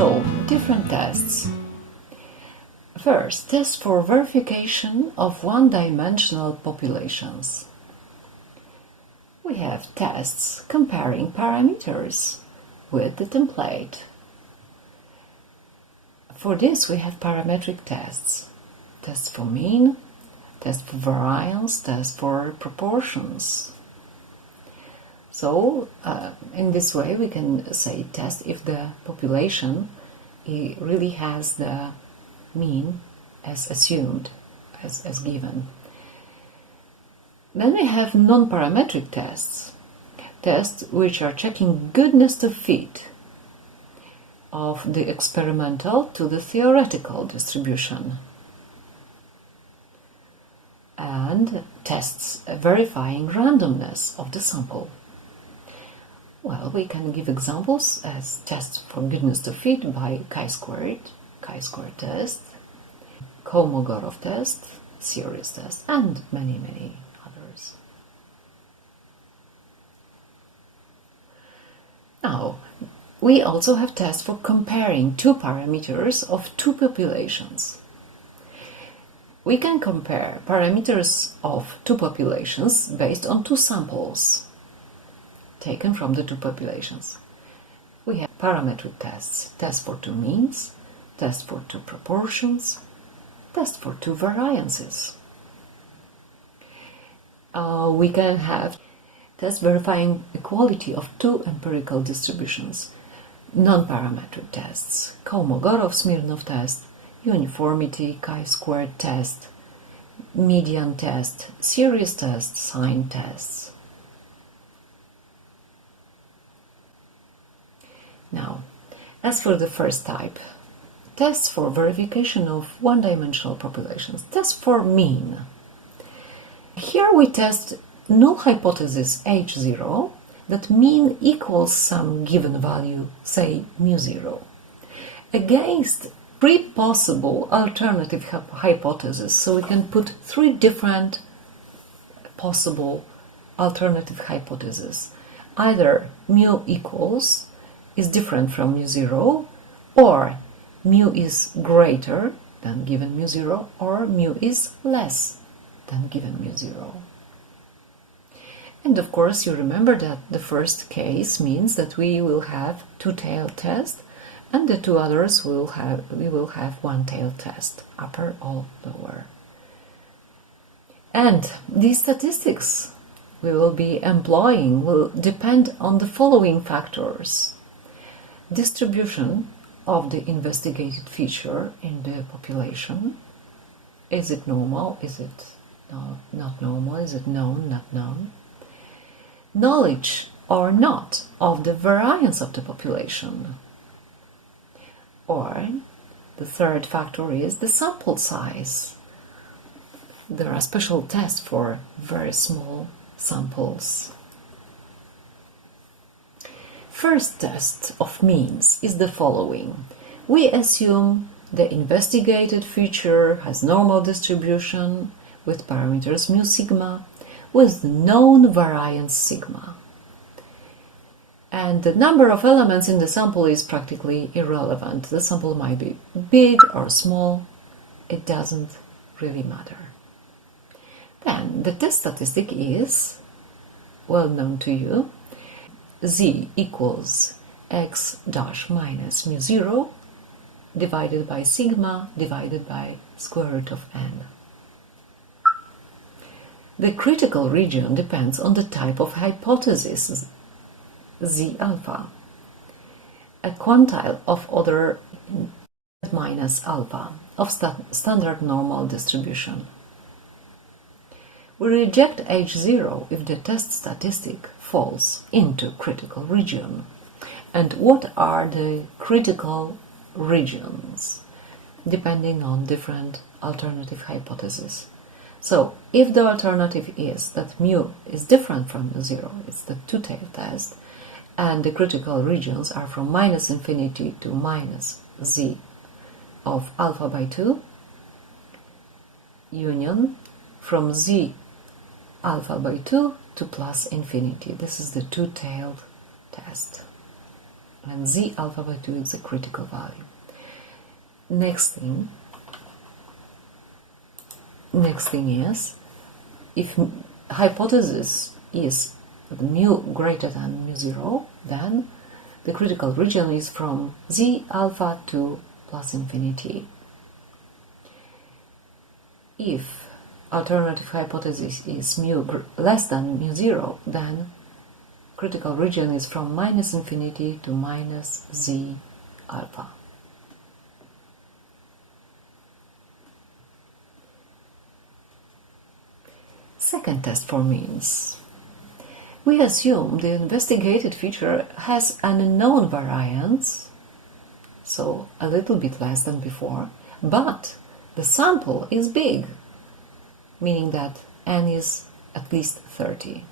So, different tests. First, test for verification of one-dimensional populations. We have tests comparing parameters with the template. For this we have parametric tests. Tests for mean, test for variance, test for proportions. So, in this way we can say test if the population really has the mean as assumed, as given. Then we have non-parametric tests, tests which are checking goodness of fit of the experimental to the theoretical distribution, and tests verifying randomness of the sample. Well, we can give examples as tests for goodness of fit by chi-squared test, Kolmogorov test, series test, and many others. Now, we also have tests for comparing two parameters of two populations. We can compare parameters of two populations based on two samples taken from the two populations. We have parametric tests, test for two means, test for two proportions, test for two variances. We can have tests verifying equality of two empirical distributions, non-parametric tests, Kolmogorov-Smirnov test, uniformity, chi-squared test, median test, series test, sign tests. Now, as for the first type, tests for verification of one-dimensional populations, tests for mean. Here we test null hypothesis H0 that mean equals some given value, say mu0, against three possible alternative hypotheses. So we can put three different possible alternative hypotheses. Either mu equals is different from mu0, or mu is greater than given mu0, or mu is less than given mu0. And of course you remember that the first case means that we will have two-tailed test, and the two others we will have one-tailed test, upper or lower. And these statistics we will be employing will depend on the following factors: distribution of the investigated feature in the population. Is it normal? Is it not normal? Is it known? Not known? Knowledge or not of the variance of the population. Or the third factor is the sample size. There are special tests for very small samples. First test of means is the following. We assume the investigated feature has normal distribution with parameters mu sigma with known variance sigma. And the number of elements in the sample is practically irrelevant. The sample might be big or small, it doesn't really matter. Then the test statistic is well known to you. Z equals x dash minus mu0 divided by sigma divided by square root of n. The critical region depends on the type of hypothesis, Z alpha, a quantile of order minus alpha of standard normal distribution. We reject H0 if the test statistic falls into critical region. And what are the critical regions? Depending on different alternative hypotheses. So, if the alternative is that mu is different from mu0, it's the two-tailed test, and the critical regions are from minus infinity to minus z of alpha by 2, union from z alpha by 2 to plus infinity. This is the two-tailed test. and z alpha by 2 is the critical value. Next thing is, if hypothesis is mu greater than mu 0, then the critical region is from z alpha to plus infinity. If alternative hypothesis is mu less than mu 0, then critical region is from minus infinity to minus z alpha. Second test for means. We assume the investigated feature has an unknown variance, so a little bit less than before, but the sample is big, meaning that n is at least 30.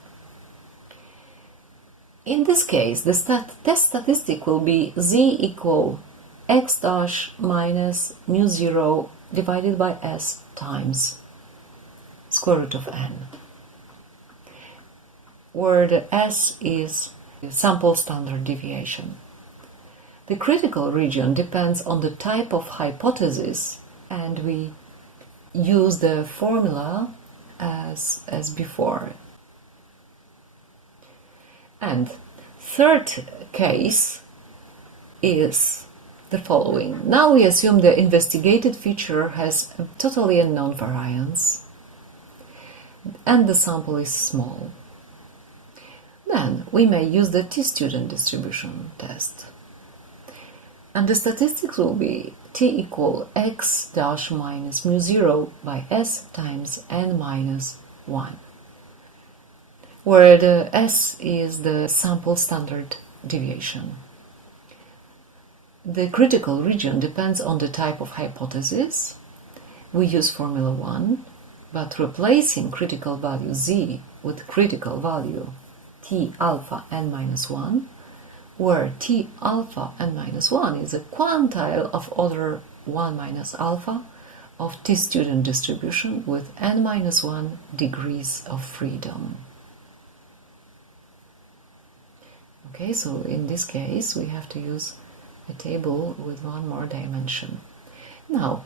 In this case, the test statistic will be z equal x dash minus mu 0 divided by s times square root of n, where the s is sample standard deviation. The critical region depends on the type of hypothesis, and we use the formula as before. And third case is the following. Now we assume the investigated feature has a totally unknown variance and the sample is small. Then we may use the t-student distribution test. And the statistics will be t equal x dash minus mu 0 by s times n minus 1, where the s is the sample standard deviation. The critical region depends on the type of hypothesis. We use formula 1, but replacing critical value z with critical value t alpha n minus 1, where t alpha n minus 1 is a quantile of order 1 minus alpha of t-student distribution with n minus 1 degrees of freedom. Okay, so in this case we have to use a table with one more dimension. Now,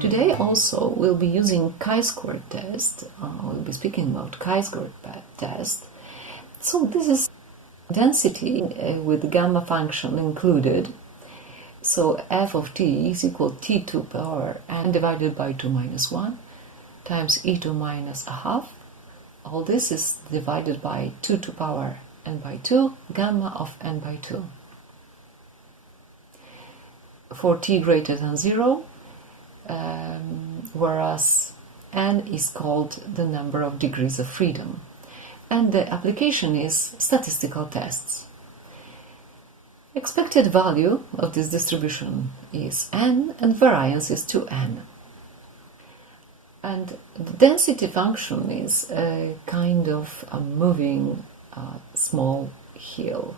today also we'll be using chi-squared test. We'll be speaking about chi-squared test. So this is density with gamma function included. So f of t is equal to t to power n divided by 2 minus 1 times e to minus a half. All this is divided by 2 to power n by 2, gamma of n by 2. For t greater than 0, whereas n is called the number of degrees of freedom. And the application is statistical tests. Expected value of this distribution is n and variance is 2n. And the density function is a kind of a moving small hill.